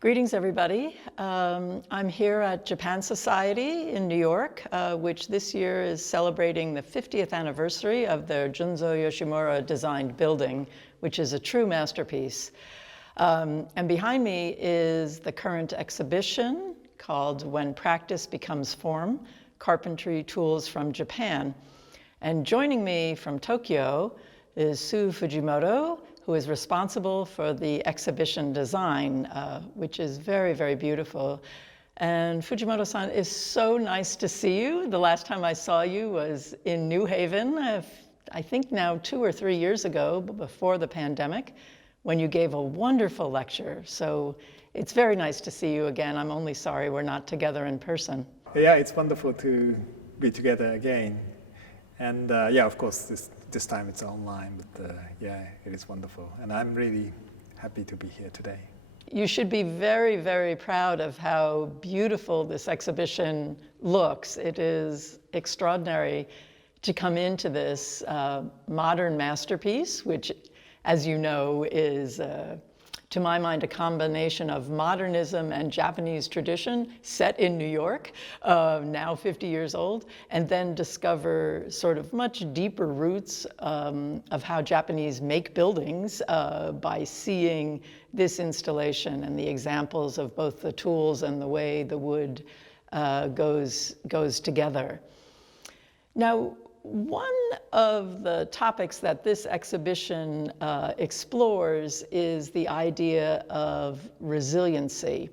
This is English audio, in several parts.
Greetings, everybody. I'm here at Japan Society in New York, which this year is celebrating the 50th anniversary of their Junzo Yoshimura designed building, which is a true masterpiece. And behind me is the current exhibition called When Practice Becomes Form, Carpentry Tools from Japan. And joining me from Tokyo is Sou Fujimoto, who is responsible for the exhibition design, which is very, very beautiful. And Fujimoto-san, it's so nice to see you. The last time I saw you was in New Haven, I think now 2 or 3 years ago, before the pandemic, when you gave a wonderful lecture. So it's very nice to see you again. I'm only sorry we're not together in person. Yeah, it's wonderful to be together again. And yeah, of course, this time it's online, but yeah, it is wonderful. And I'm really happy to be here today. You should be very, very proud of how beautiful this exhibition looks. It is extraordinary to come into this modern masterpiece, which, as you know, is to my mind, a combination of modernism and Japanese tradition set in New York, now 50 years old, and then discover sort of much deeper roots of how Japanese make buildings by seeing this installation and the examples of both the tools and the way the wood goes together. Now, one of the topics that this exhibition explores is the idea of resiliency.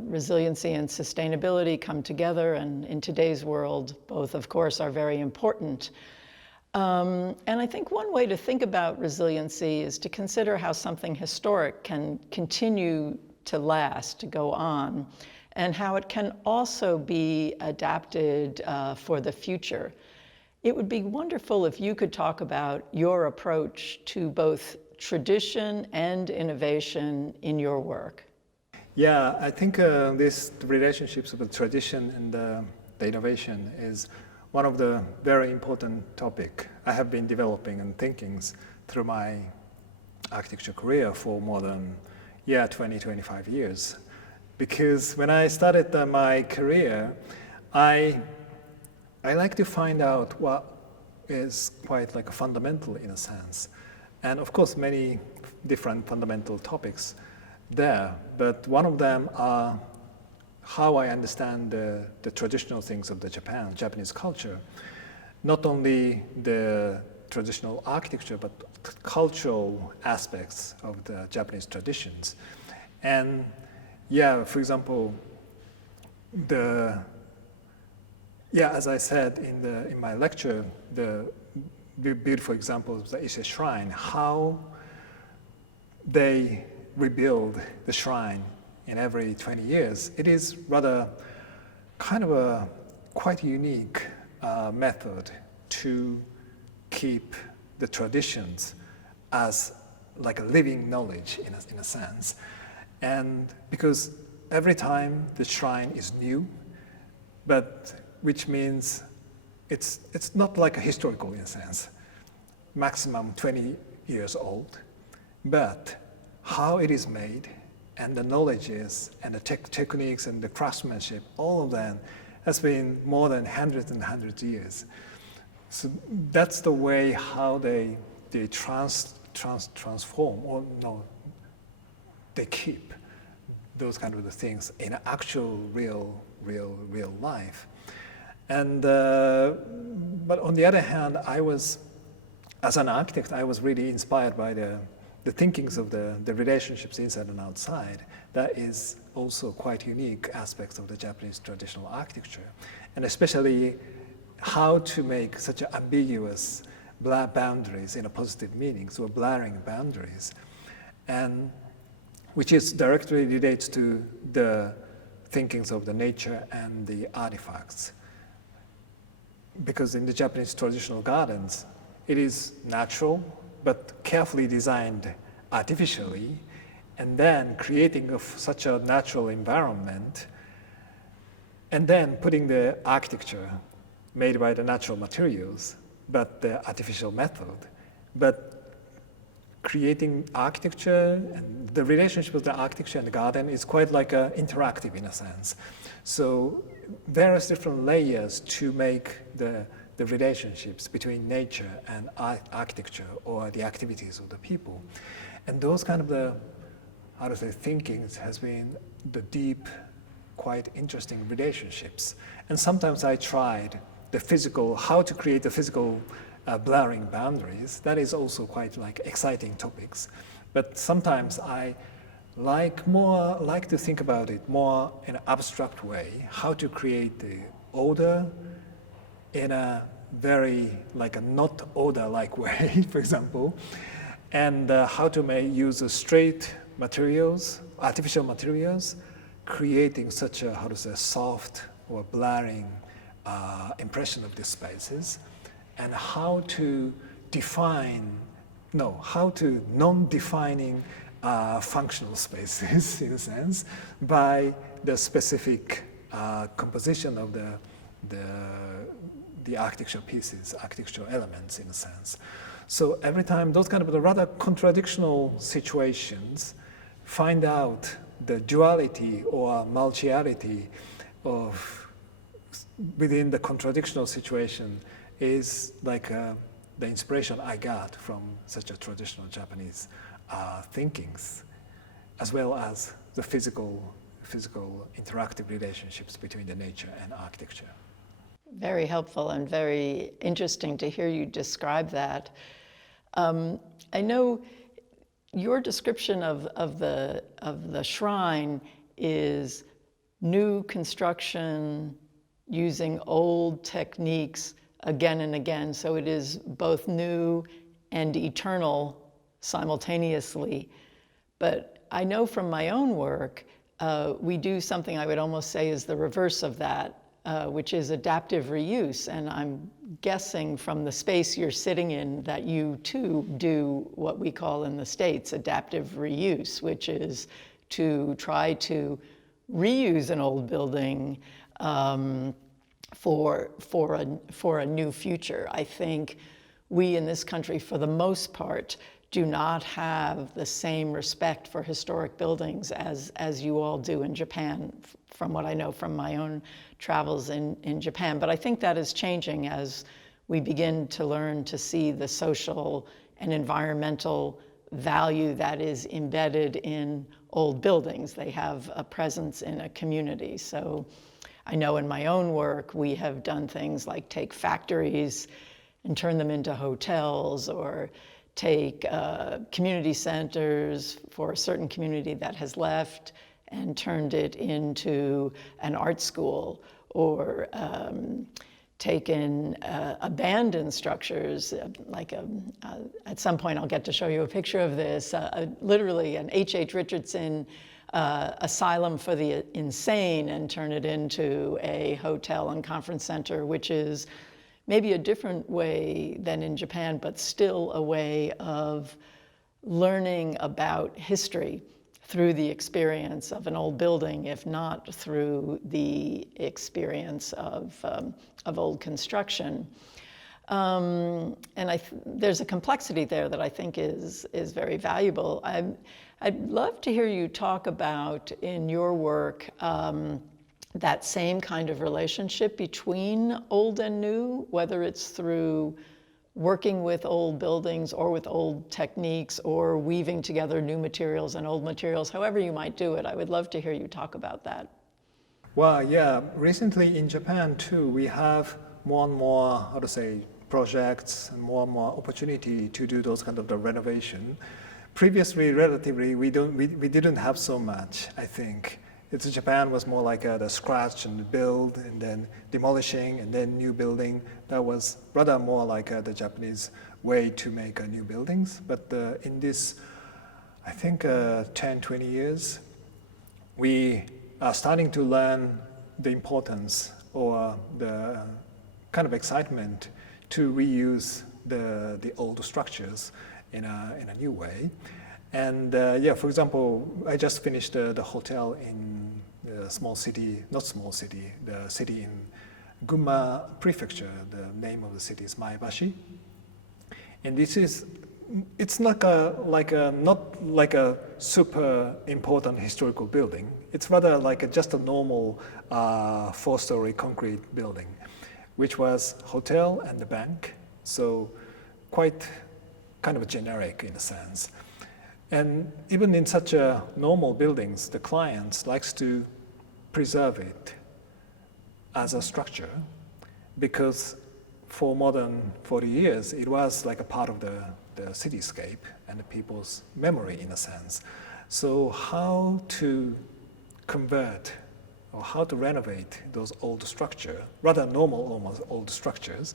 Resiliency and sustainability come together, and in today's world, both, of course, are very important. And I think one way to think about resiliency is to consider how something historic can continue to last, to go on, and how it can also be adapted for the future. It would be wonderful if you could talk about your approach to both tradition and innovation in your work. Yeah, I think this relationships with tradition and the innovation is one of the very important topic I have been developing and thinking through my architecture career for more than 20-25 years. Because when I started my career, I like to find out what is quite like a fundamental in a sense. And of course, many different fundamental topics there, but one of them are how I understand the traditional things of the Japanese culture. Not only the traditional architecture, but cultural aspects of the Japanese traditions. And yeah, for example, as I said in my lecture, the beautiful example of the Ise Shrine, how they rebuild the shrine in every 20 years. It is rather kind of a quite unique method to keep the traditions as like a living knowledge in a sense. And because every time the shrine is new, but which means it's not like a historical in a sense, maximum 20 years old, but how it is made and the knowledges and the techniques and the craftsmanship, all of them has been more than hundreds and hundreds of years. So that's the way how they transform, or no, they keep those kind of things in actual real life. And but on the other hand, as an architect, I was really inspired by the thinkings of the relationships inside and outside. That is also quite unique aspects of the Japanese traditional architecture, and especially how to make such ambiguous boundaries in a positive meaning, so blurring boundaries, and which is directly relates to the thinkings of the nature and the artifacts. Because in the Japanese traditional gardens, it is natural, but carefully designed artificially, and then creating such a natural environment, and then putting the architecture made by the natural materials, but the artificial method, but creating architecture, and the relationship with the architecture and the garden is quite like interactive in a sense. So various different layers to make the relationships between nature and architecture or the activities of the people. And those kind of the, how to say, thinking has been the deep, quite interesting relationships. And sometimes I tried the physical, how to create the physical blurring boundaries. That is also quite like exciting topics. But sometimes I like to think about it more in an abstract way, how to create the order in a very like a not order-like way, for example, and how to use straight materials, artificial materials, creating such a, how to say, soft or blurring impression of these spaces, and how to non-defining functional spaces in a sense by the specific composition of the architectural pieces, architectural elements in a sense. So every time those kind of the rather contradictional situations find out the duality or multiality of within the contradictional situation is like the inspiration I got from such a traditional Japanese thinkings, as well as the physical interactive relationships between the nature and architecture. Very helpful and very interesting to hear you describe that. I know your description of the shrine is new construction using old techniques again and again. So it is both new and eternal simultaneously. But I know from my own work, we do something I would almost say is the reverse of that, which is adaptive reuse. And I'm guessing from the space you're sitting in that you too do what we call in the States adaptive reuse, which is to try to reuse an old building for a new future. I think we in this country, for the most part, do not have the same respect for historic buildings as you all do in Japan, from what I know from my own travels in Japan. But I think that is changing as we begin to learn to see the social and environmental value that is embedded in old buildings. They have a presence in a community. So I know in my own work, we have done things like take factories and turn them into hotels, or take community centers for a certain community that has left and turned it into an art school, or taken abandoned structures, like at some point I'll get to show you a picture of this, literally an H.H. Richardson asylum for the insane, and turn it into a hotel and conference center, which is maybe a different way than in Japan, but still a way of learning about history through the experience of an old building, if not through the experience of old construction. And there's a complexity there that I think is very valuable. I'd love to hear you talk about, in your work, that same kind of relationship between old and new, whether it's through working with old buildings or with old techniques, or weaving together new materials and old materials, however you might do it. I would love to hear you talk about that. Well, yeah, recently in Japan too, we have more and more, how to say, projects and more opportunity to do those kind of the renovation. Previously, relatively, we didn't have so much, I think. Japan was more like the scratch and build, and then demolishing, and then new building. That was rather more like the Japanese way to make new buildings. But in this, I think 10, 20 years, we are starting to learn the importance or the kind of excitement to reuse the old structures in a new way. And yeah, for example, I just finished the hotel in the small city, not small city, the city in Gunma Prefecture. The name of the city is Maebashi. And this is it's not not like a super important historical building. It's rather like just a normal 4-story concrete building, which was hotel and the bank. So quite kind of generic in a sense. And even in such a normal buildings, the clients likes to preserve it as a structure, because for more than 40 years, it was like a part of the cityscape and the people's memory in a sense. So how to convert or how to renovate those old structure, rather normal almost old structures,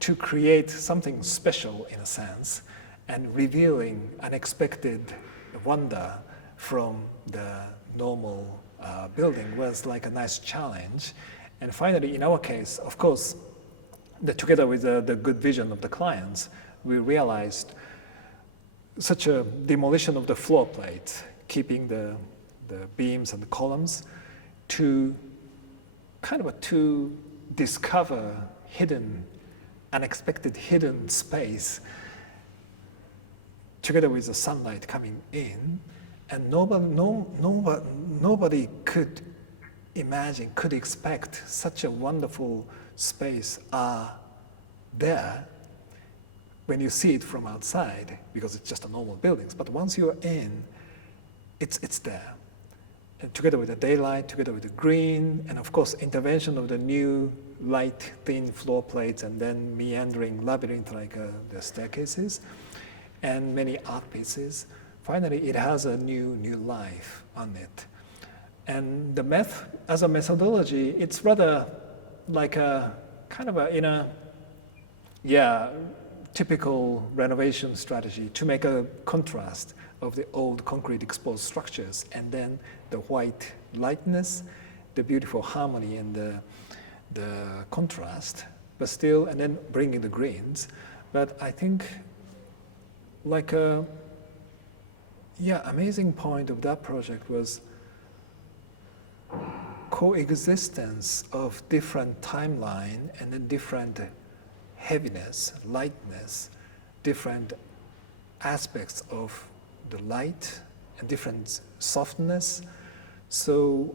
to create something special in a sense, and revealing unexpected wonder from the normal building was like a nice challenge. And finally, in our case, of course, together with the good vision of the clients, we realized such a demolition of the floor plates, keeping the beams and the columns, to kind of to discover unexpected hidden space, together with the sunlight coming in, and nobody could imagine, could expect such a wonderful space there when you see it from outside, because it's just a normal buildings. But once you're in, it's there. And together with the daylight, together with the green, and of course intervention of the new light thin floor plates, and then meandering labyrinth like the staircases, and many art pieces. Finally, it has a new life on it. And the as a methodology, it's rather like a kind of typical renovation strategy to make a contrast of the old concrete exposed structures, and then the white lightness, the beautiful harmony and the contrast, but still, and then bringing the greens. But I think like amazing point of that project was coexistence of different timeline and then different heaviness, lightness, different aspects of the light and different softness. So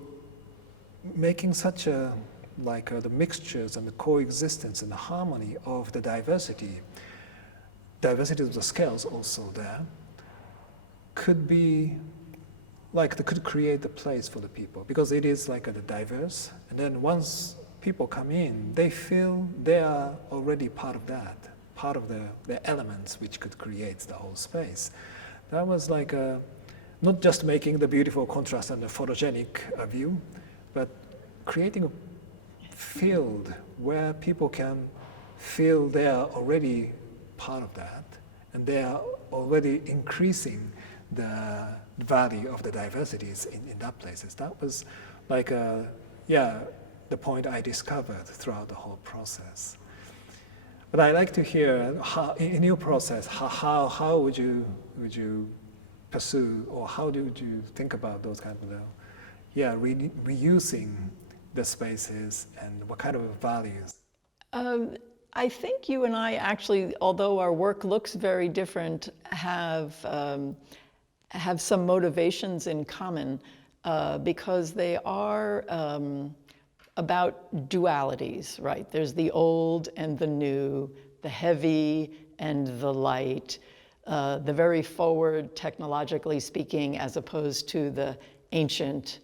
making such a the mixtures and the coexistence and the harmony of the diversity of the scales also there, could be could create the place for the people, because it is the diverse. And then once people come in, they feel they are already part of that, part of the elements which could create the whole space. That was not just making the beautiful contrast and the photogenic view, but creating a field where people can feel they are already part of that, and they are already increasing the value of the diversities in that places. That was the point I discovered throughout the whole process. But I like to hear how, in your process, how would you pursue, or how would you think about those kind of reusing the spaces, and what kind of values? I think you and I actually, although our work looks very different, have some motivations in common, because they are about dualities, right? There's the old and the new, the heavy and the light, the very forward, technologically speaking, as opposed to the ancient,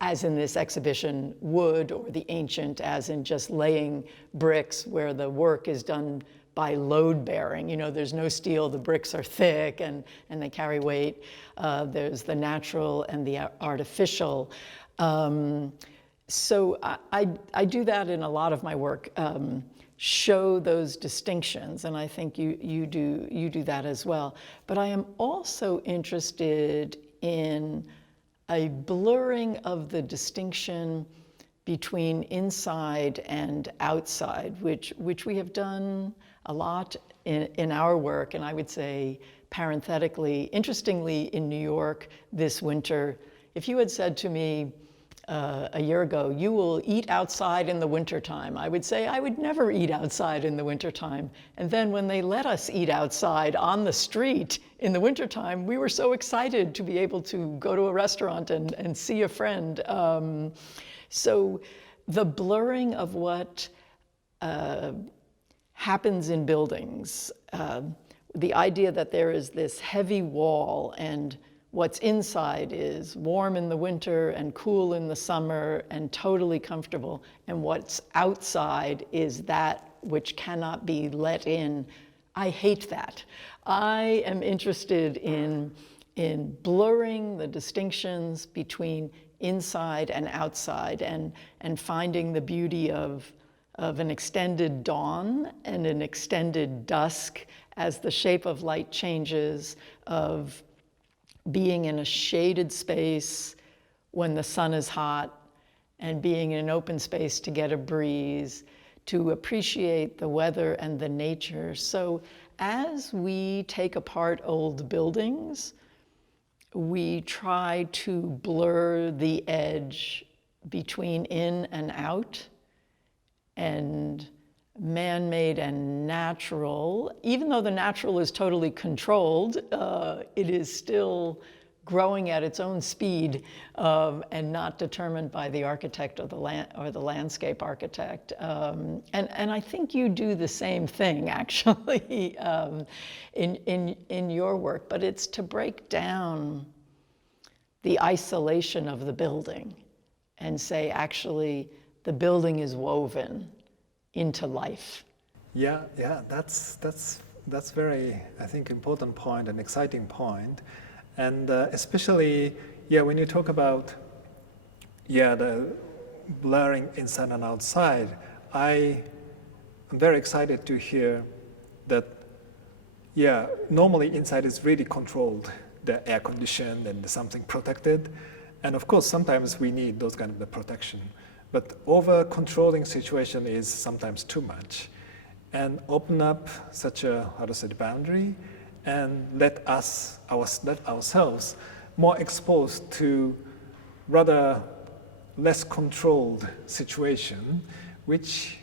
as in this exhibition, wood, or the ancient as in just laying bricks where the work is done by load bearing. You know, there's no steel, the bricks are thick and they carry weight. There's the natural and the artificial. So I do that in a lot of my work, show those distinctions, and I think you do that as well. But I am also interested in a blurring of the distinction between inside and outside, which we have done a lot in our work. And I would say, parenthetically, interestingly, in New York this winter, if you had said to me, a year ago, you will eat outside in the wintertime. I would say I would never eat outside in the wintertime. And then when they let us eat outside on the street in the wintertime, we were so excited to be able to go to a restaurant and see a friend. So the blurring of what happens in buildings, the idea that there is this heavy wall and what's inside is warm in the winter and cool in the summer and totally comfortable, and what's outside is that which cannot be let in. I hate that. I am interested in blurring the distinctions between inside and outside, and finding the beauty of an extended dawn and an extended dusk as the shape of light changes, of being in a shaded space when the sun is hot, and being in an open space to get a breeze, to appreciate the weather and the nature. So as we take apart old buildings, we try to blur the edge between in and out, and man-made and natural. Even though the natural is totally controlled, it is still growing at its own speed, and not determined by the architect or the landscape architect. And I think you do the same thing, actually, in your work. But it's to break down the isolation of the building and say, actually, the building is woven into life. Yeah, that's very, I think, important point and exciting point. And especially, when you talk about, the blurring inside and outside, I am very excited to hear that, normally inside is really controlled, the air conditioned and something protected. And of course, sometimes we need those kind of the protection. But over-controlling situation is sometimes too much. And open up such a, boundary, and let ourselves more exposed to rather less controlled situation, which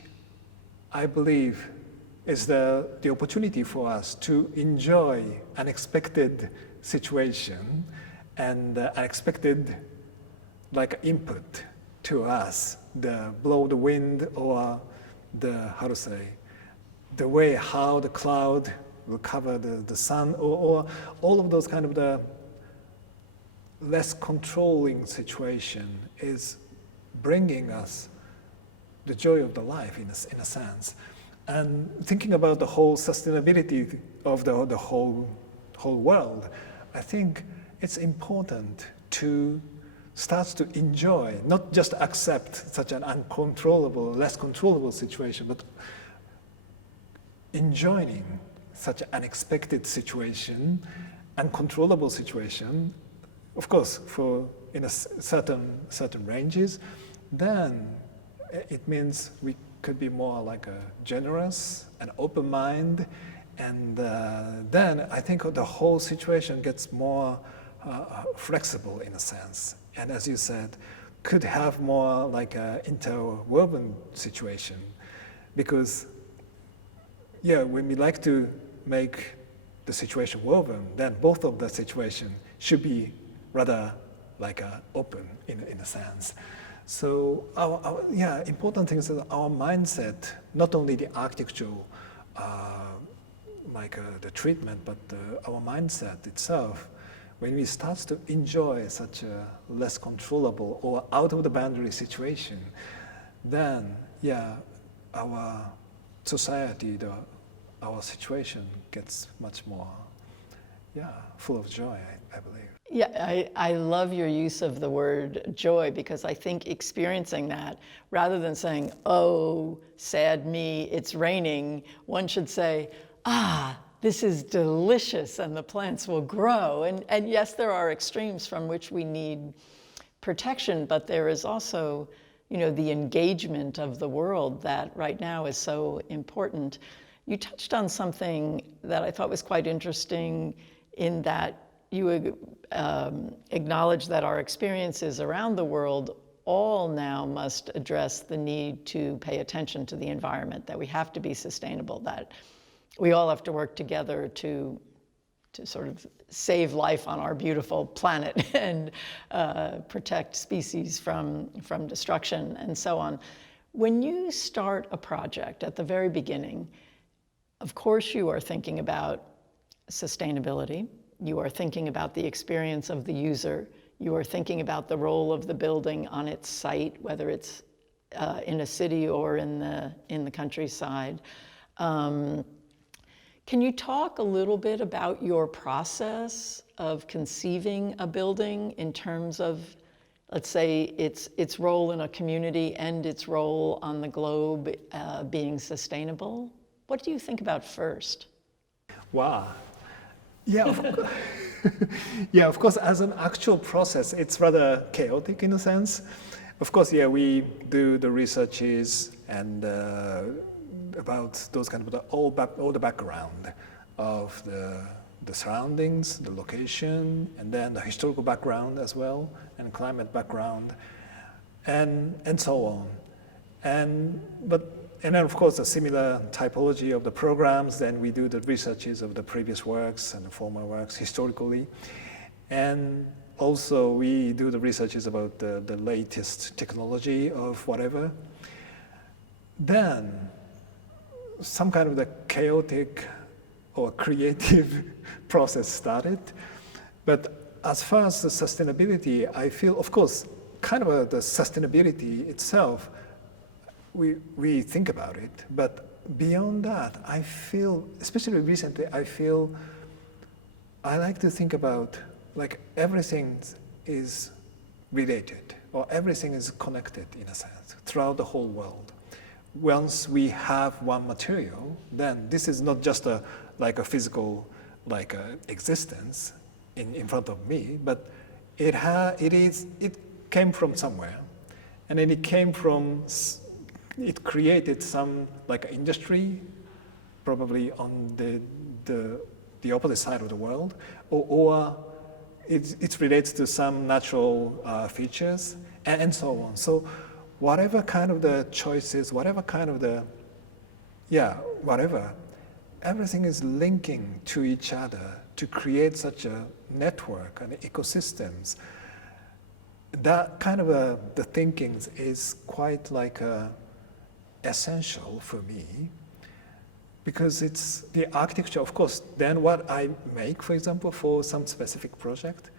I believe is the opportunity for us to enjoy unexpected situation and unexpected input to us, the blow the wind, or the the way how the cloud will cover the sun, or all of those kind of the less controlling situation is bringing us the joy of the life in a sense. And thinking about the whole sustainability of the whole world, I think it's important to start to enjoy, not just accept such an uncontrollable, less controllable situation, but enjoying such an unexpected situation, uncontrollable situation, of course, in a certain ranges, then it means we could be more like a generous and open mind, and then I think the whole situation gets more flexible in a sense. And as you said, could have more like an interwoven situation, because when we like to make the situation woven, then both of the situation should be rather like open in a sense. So our important thing is that our mindset, not only the architectural the treatment, but our mindset itself, when we start to enjoy such a less controllable or out of the boundary situation, then our society, our situation gets much more full of joy, I believe. Yeah, I love your use of the word joy, because I think experiencing that, rather than saying, oh, sad me, it's raining, one should say, this is delicious and the plants will grow. And yes, there are extremes from which we need protection, but there is also, the engagement of the world that right now is so important. You touched on something that I thought was quite interesting, in that you acknowledge that our experiences around the world all now must address the need to pay attention to the environment, that we have to be sustainable, that we all have to work together to sort of save life on our beautiful planet and protect species from destruction and so on. When you start a project at the very beginning, of course you are thinking about sustainability, you are thinking about the experience of the user, you are thinking about the role of the building on its site, whether it's in a city or in the countryside. Can you talk a little bit about your process of conceiving a building in terms of, let's say, its role in a community and its role on the globe being sustainable? What do you think about first? Wow. Yeah, of course, as an actual process, it's rather chaotic in a sense. Of course, yeah, we do the researches and about those kind of all the background of the surroundings, the location, and then the historical background as well, and climate background, and so on. And then of course a similar typology of the programs. Then we do the researches of the previous works and the former works historically, and also we do the researches about the latest technology of whatever. Then some kind of the chaotic or creative process started. But as far as the sustainability, I feel, of course, kind of the sustainability itself, we think about it. But beyond that, I feel, especially recently, I like to think about like everything is related, or everything is connected in a sense throughout the whole world. Once we have one material, then this is not just like a physical existence in front of me, but it came from somewhere, and then it created some like industry, probably on the opposite side of the world, or it relates to some natural features and so on. So whatever kind of the choices, whatever kind of whatever, everything is linking to each other to create such a network and ecosystems. That kind of the thinking is quite like essential for me, because it's the architecture, of course. Then what I make, for example, for some specific project,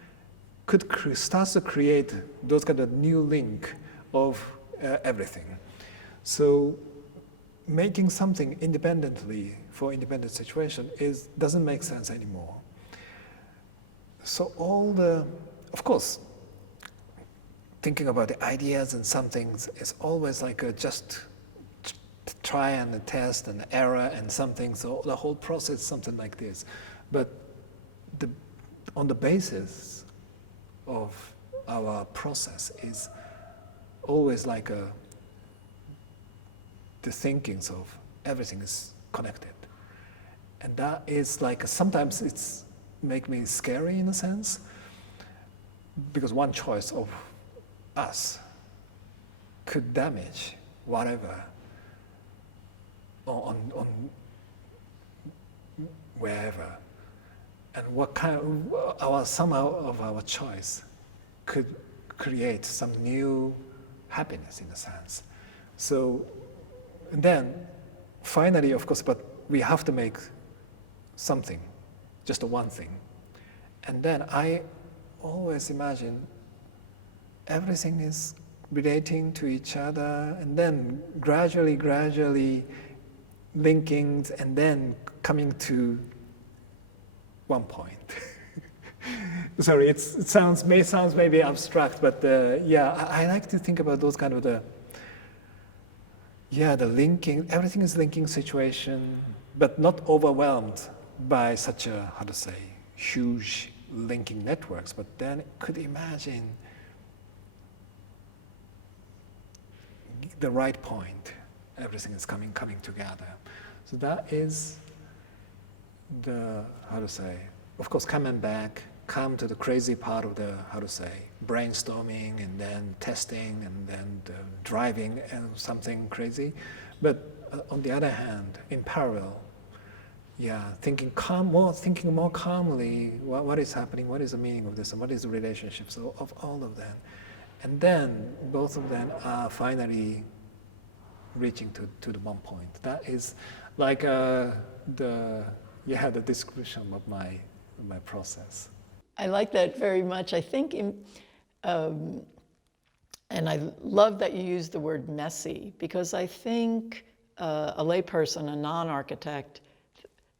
could start to create those kind of new link of everything. So making something independently for independent situation doesn't make sense anymore. So of course, thinking about the ideas and some things is always like just try and test and error and something. So the whole process is something like this. But on the basis of our process is always like the thinkings of everything is connected. And that is like, sometimes it's make me scary in a sense, because one choice of us could damage whatever on wherever, and what kind of somehow of our choice could create some new happiness in a sense. So then finally, of course, but we have to make something, just one thing. And then I always imagine everything is relating to each other, and then gradually linking, and then coming to one point. Sorry, it may sound maybe abstract, but I like to think about those kind of the linking. Everything is linking situation, but not overwhelmed by such a, how to say, huge linking networks. But then could imagine the right point. Everything is coming together. So that is the, how to say, of course, coming back come to the crazy part of the, how to say, brainstorming and then testing and then driving and something crazy. But on the other hand, in parallel, yeah, thinking more calmly, what is happening, what is the meaning of this, and what is the relationship of all of that. And then both of them are finally reaching to the one point. That is like the description of my process. I like that very much. I think, and I love that you use the word messy, because I think a layperson, a non-architect,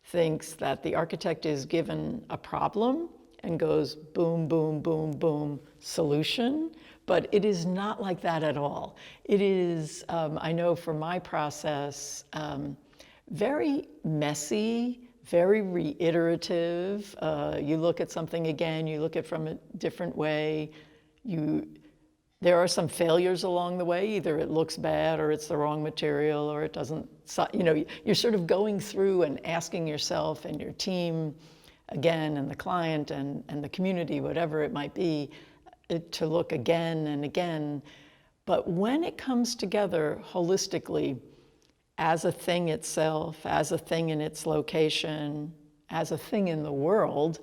thinks that the architect is given a problem and goes boom, boom, boom, boom, solution. But it is not like that at all. It is, I know for my process, very messy, very reiterative. You look at something again, you look at it from a different way. There are some failures along the way. Either it looks bad, or it's the wrong material, or it doesn't, you're sort of going through and asking yourself and your team again, and the client and the community, whatever it might be, to look again and again. But when it comes together holistically, as a thing itself, as a thing in its location, as a thing in the world,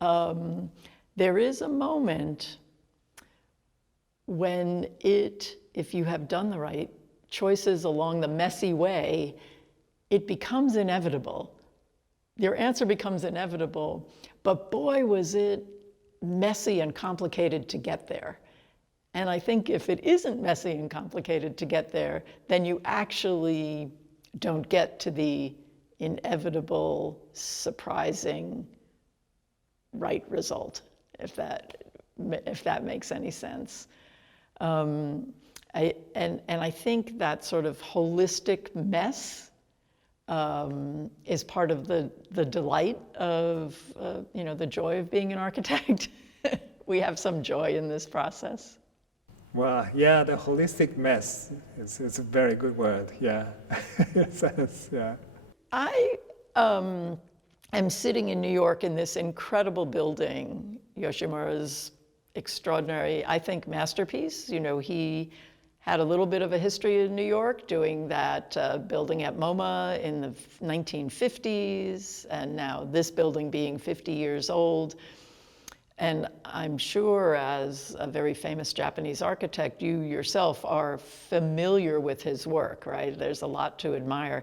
there is a moment when if you have done the right choices along the messy way, it becomes inevitable. Your answer becomes inevitable, but boy, was it messy and complicated to get there. And I think if it isn't messy and complicated to get there, then you actually don't get to the inevitable, surprising right result, if that makes any sense. I think that sort of holistic mess is part of the delight of, the joy of being an architect. We have some joy in this process. Well, yeah, the holistic mess is a very good word, yeah. Yeah. I am sitting in New York in this incredible building, Yoshimura's extraordinary, I think, masterpiece. He had a little bit of a history in New York doing that building at MoMA in the 1950s, and now this building being 50 years old. And I'm sure as a very famous Japanese architect, you yourself are familiar with his work, right? There's a lot to admire.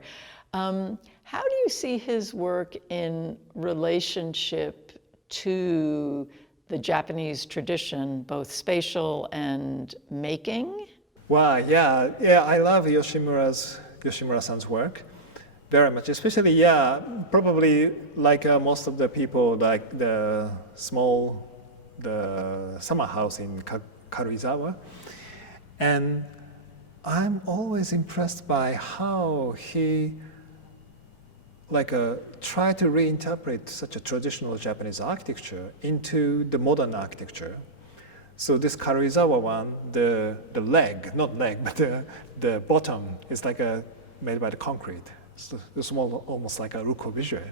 How do you see his work in relationship to the Japanese tradition, both spatial and making? Well, yeah, I love Yoshimura-san's work very much, especially, probably like most of the people, like the summer house in Karuizawa. And I'm always impressed by how he try to reinterpret such a traditional Japanese architecture into the modern architecture. So this Karuizawa one, the leg, not leg, but the bottom is made by the concrete. So it's almost like a Le Corbusier.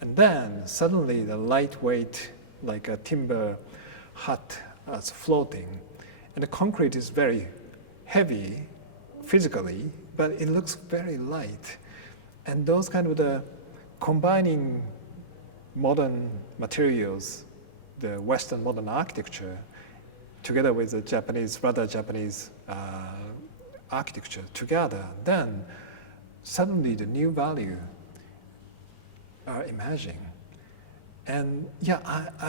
And then suddenly the lightweight, like a timber hut is floating. And the concrete is very heavy physically, but it looks very light. And those kind of the combining modern materials, the Western modern architecture, together with the Japanese architecture together, then suddenly the new value are emerging. And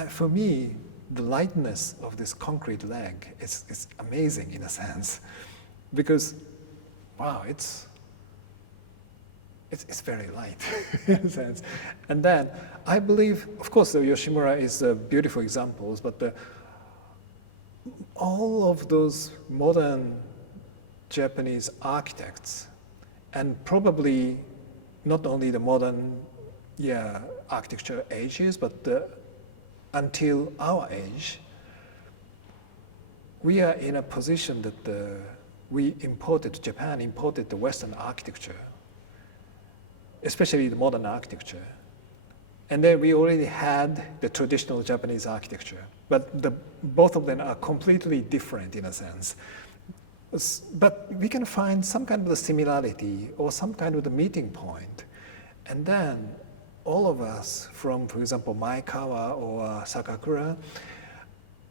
for me, the lightness of this concrete leg is amazing in a sense, because, wow, it's very light in a sense. And then I believe, of course, the Yoshimura is beautiful examples, but all of those modern Japanese architects, and probably not only the modern architecture ages, but until our age, we are in a position that Japan imported the Western architecture, especially the modern architecture. And then we already had the traditional Japanese architecture, but both of them are completely different in a sense. But we can find some kind of the similarity or some kind of the meeting point. And then all of us from, for example, Maekawa or Sakakura,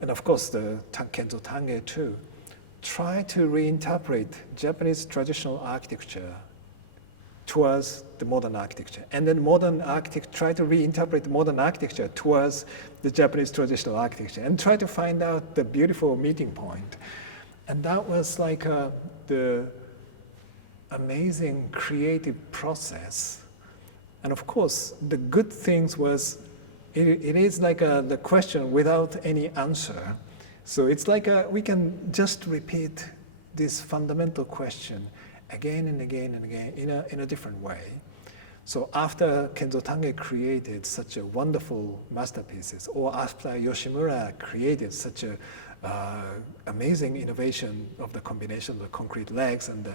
and of course the Kenzo Tange too, try to reinterpret Japanese traditional architecture towards the modern architecture. And then modern architect try to reinterpret modern architecture towards the Japanese traditional architecture and try to find out the beautiful meeting point. And that was like the amazing creative process. And of course, the good things was, it is like the question without any answer. So it's like we can just repeat this fundamental question again and again and again in a different way. So after Kenzo Tange created such a wonderful masterpieces, or after Yoshimura created such a amazing innovation of the combination of the concrete legs and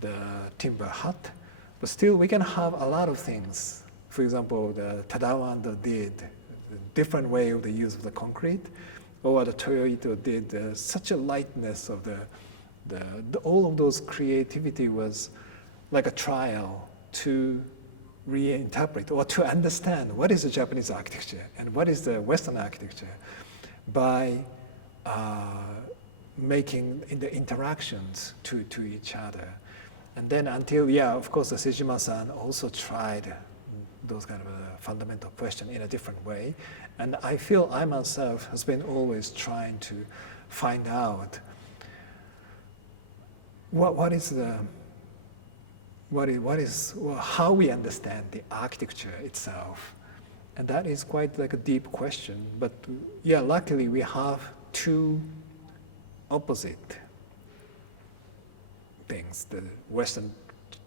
the timber hut, but still we can have a lot of things. For example, the Tadao did a different way of the use of the concrete, or the Toyo Ito did such a lightness of all of those creativity was like a trial to reinterpret or to understand what is the Japanese architecture and what is the Western architecture by making the interactions to each other. And then until, of course, the Sejima-san also tried those kind of fundamental questions in a different way. And I feel I myself has been always trying to find out how we understand the architecture itself. And that is quite like a deep question. But luckily we have two opposite things, the Western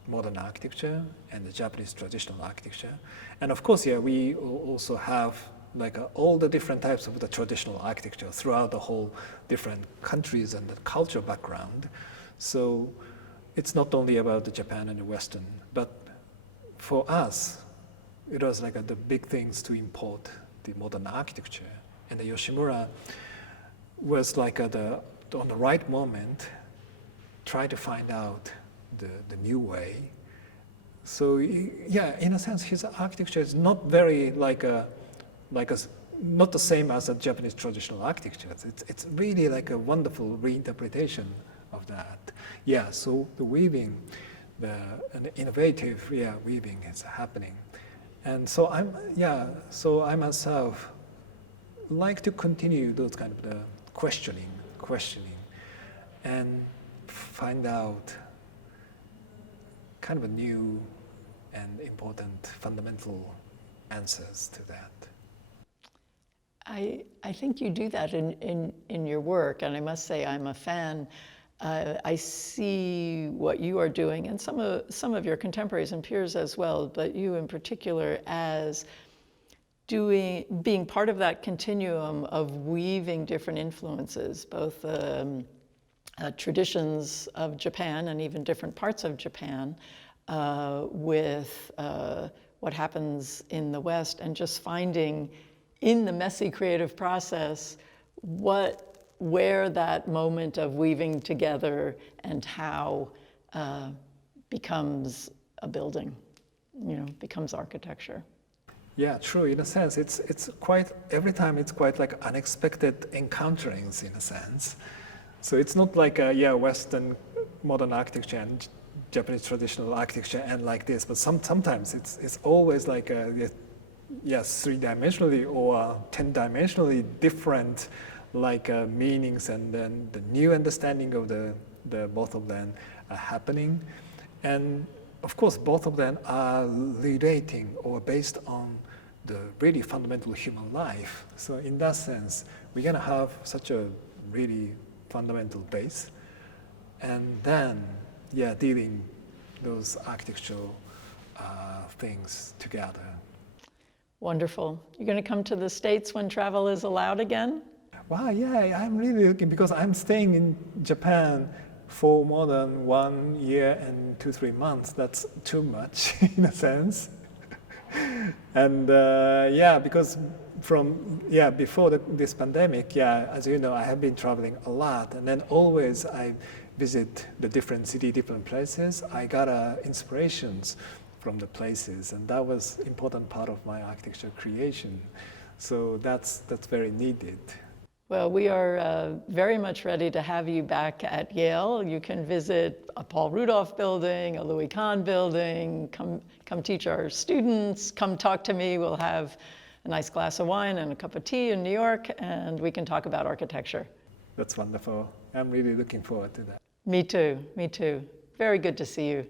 modern architecture and the Japanese traditional architecture. And of course, we also have like all the different types of the traditional architecture throughout the whole different countries and the cultural background. So it's not only about the Japan and the Western, but for us, it was like the big things to import the modern architecture. And the Yoshimura was like on the right moment, try to find out the new way. So in a sense, his architecture is not very not the same as a Japanese traditional architecture. It's really like a wonderful reinterpretation of that. So the weaving, an innovative weaving is happening. And so I myself like to continue those kind of the questioning, and find out kind of a new and important fundamental answers to that. I think you do that in your work, and I must say I'm a fan. I see what you are doing, and some of your contemporaries and peers as well, but you in particular as being part of that continuum of weaving different influences, both traditions of Japan and even different parts of Japan with what happens in the West, and just finding in the messy creative process where that moment of weaving together and how becomes a building, becomes architecture. Yeah, true. In a sense, it's quite, every time it's quite like unexpected encounterings in a sense. So it's not like Western modern architecture and Japanese traditional architecture and like this, but sometimes it's always like three-dimensionally or 10-dimensionally different meanings, and then the new understanding of the both of them are happening. And of course, both of them are relating or based on the really fundamental human life. So in that sense, we're going to have such a really fundamental base, and then dealing those architectural things together. Wonderful. You're going to come to the States when travel is allowed again? Wow, I'm really looking, because I'm staying in Japan for more than 1 year and 2-3 months. That's too much in a sense. And because before this pandemic, as you know, I have been traveling a lot, and then always I visit the different city, different places. I got inspirations from the places, and that was important part of my architecture creation. So that's very needed. Well, we are very much ready to have you back at Yale. You can visit a Paul Rudolph building, a Louis Kahn building, come teach our students, come talk to me. We'll have a nice glass of wine and a cup of tea in New York, and we can talk about architecture. That's wonderful. I'm really looking forward to that. Me too, me too. Very good to see you.